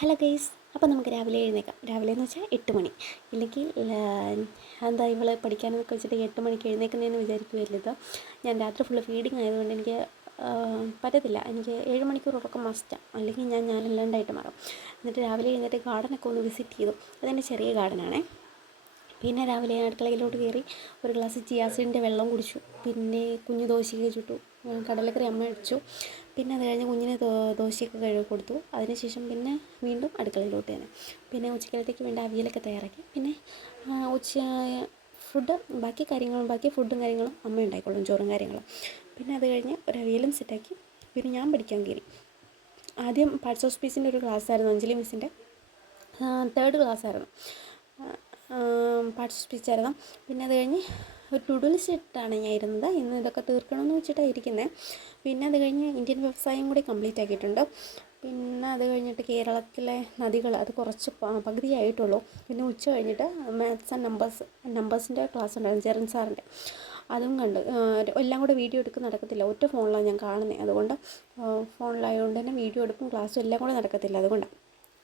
Hello guys, അപ്പോൾ നമുക്ക് രാവിലെ എഴുന്നേക്കാം. രാവിലെ എന്ന് വെച്ചാൽ 8 മണി. ഇല്ലെങ്കിൽ എന്താ ഇവളെ പഠിക്കാനൊക്കെ വെച്ചിട്ട് 8 മണിക്ക് എഴുന്നേക്കുന്നതെന്ന് വിചാരിക്കുമല്ലോ. ഞാൻ രാത്രി ഫുള്ള് ഫീഡിങ് ആയതുകൊണ്ട് എനിക്ക് പറ്റത്തില്ല. എനിക്ക് 7 മണിക്കൂർ ഉറക്കം മസ്റ്റാണ്, അല്ലെങ്കിൽ ഞാനല്ലാണ്ടായിട്ട് മാറും. എന്നിട്ട് രാവിലെ എഴുന്നേറ്റ് ഗാർഡനൊക്കെ ഒന്ന് വിസിറ്റ് ചെയ്തു. അതെൻ്റെ ചെറിയ ഗാർഡനാണേ. പിന്നെ രാവിലെ അടുക്കളയിലോട്ട് കയറി ഒരു ഗ്ലാസ് ചിയാസീഡിൻ്റെ വെള്ളം കുടിച്ചു. പിന്നെ കുഞ്ഞു ദോശയൊക്കെ ചുട്ടു, കടലക്കറി അമ്മ അടിച്ചു. പിന്നെ അത് കഴിഞ്ഞ് കുഞ്ഞിന് ദോശയൊക്കെ കഴുകി കൊടുത്തു. അതിനുശേഷം പിന്നെ വീണ്ടും അടുക്കളയിലോട്ട് തന്നെ. പിന്നെ ഉച്ചക്കലത്തേക്ക് വേണ്ട അവിയലൊക്കെ തയ്യാറാക്കി. പിന്നെ ബാക്കി ഫുഡും കാര്യങ്ങളും അമ്മ ഉണ്ടായിക്കോളും, ചോറും കാര്യങ്ങളും. പിന്നെ അത് കഴിഞ്ഞ് ഒരു അവിയലും സെറ്റാക്കി. പിന്നെ ഞാൻ പഠിക്കാൻ കയറി. ആദ്യം പാർട്സ് ഓഫ് സ്പീച്ചിൻ്റെ ഒരു ക്ലാസ്സായിരുന്നു, അഞ്ജലി മിസ്സിൻ്റെ 3rd ക്ലാസ്സായിരുന്നു. പാർട്സ് ഓഫ് സ്പീച്ചായിരുന്നു. പിന്നെ അത് കഴിഞ്ഞ് ഒരു ടു ഡു ലിസ്റ്റ് ഇട്ടാണ് ഞാൻ ഇരുന്നത്. ഇന്ന് ഇതൊക്കെ തീർക്കണമെന്ന് വെച്ചിട്ടാണ് ഇരിക്കുന്നത്. പിന്നെ അത് കഴിഞ്ഞ് ഇന്ത്യൻ വ്യവസായം കൂടി കംപ്ലീറ്റ് ആക്കിയിട്ടുണ്ട്. പിന്നെ അത് കഴിഞ്ഞിട്ട് കേരളത്തിലെ നദികൾ അത് കുറച്ച് പകുതിയായിട്ടുള്ളൂ. പിന്നെ ഉച്ച കഴിഞ്ഞിട്ട് മാത്സ് ആൻഡ് നമ്പേഴ്സിൻ്റെ ക്ലാസ് ഉണ്ടായിരുന്നു, ജെറിൻ സാറിൻ്റെ. അതും കണ്ട് എല്ലാം കൂടെ വീഡിയോ എടുക്കും നടക്കത്തില്ല. ഒറ്റ ഫോണിലാണ് ഞാൻ കാണുന്നത്. അതുകൊണ്ട് ഫോണിലായതുകൊണ്ട് തന്നെ വീഡിയോ എടുക്കും ക്ലാസ്സും എല്ലാം കൂടെ നടക്കത്തില്ല. അതുകൊണ്ടാണ്.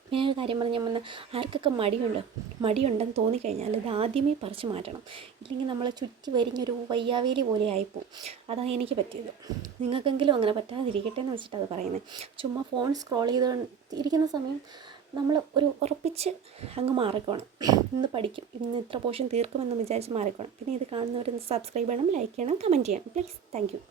പിന്നെ ഒരു കാര്യം പറഞ്ഞാൽ ആർക്കൊക്കെ മടിയുണ്ടെന്ന് തോന്നിക്കഴിഞ്ഞാൽ ഇത് ആദ്യമേ പറിച്ചു മാറ്റണം. ഇല്ലെങ്കിൽ നമ്മളെ ചുറ്റി വരിഞ്ഞൊരു വയ്യാവേലി പോലെ ആയിപ്പോവും. അതാണ് എനിക്ക് പറ്റിയത്. നിങ്ങൾക്കെങ്കിലും അങ്ങനെ പറ്റാതിരിക്കട്ടെ എന്ന് വെച്ചിട്ടത് പറയുന്നത്. ചുമ്മാ ഫോൺ സ്ക്രോൾ ചെയ്ത് ഇരിക്കുന്ന സമയം നമ്മൾ ഉറപ്പിച്ച് അങ്ങ് മാറിക്കോണം. ഇന്ന് പഠിക്കും, ഇന്ന് ഇത്ര പോർഷൻ തീർക്കുമെന്ന് വിചാരിച്ച് മാറിക്കോണം. പിന്നെ ഇത് കാണുന്നവർ സബ്സ്ക്രൈബ് ചെയ്യണം, ലൈക്ക് ചെയ്യണം, കമൻറ്റ് ചെയ്യണം പ്ലീസ്. Thank you.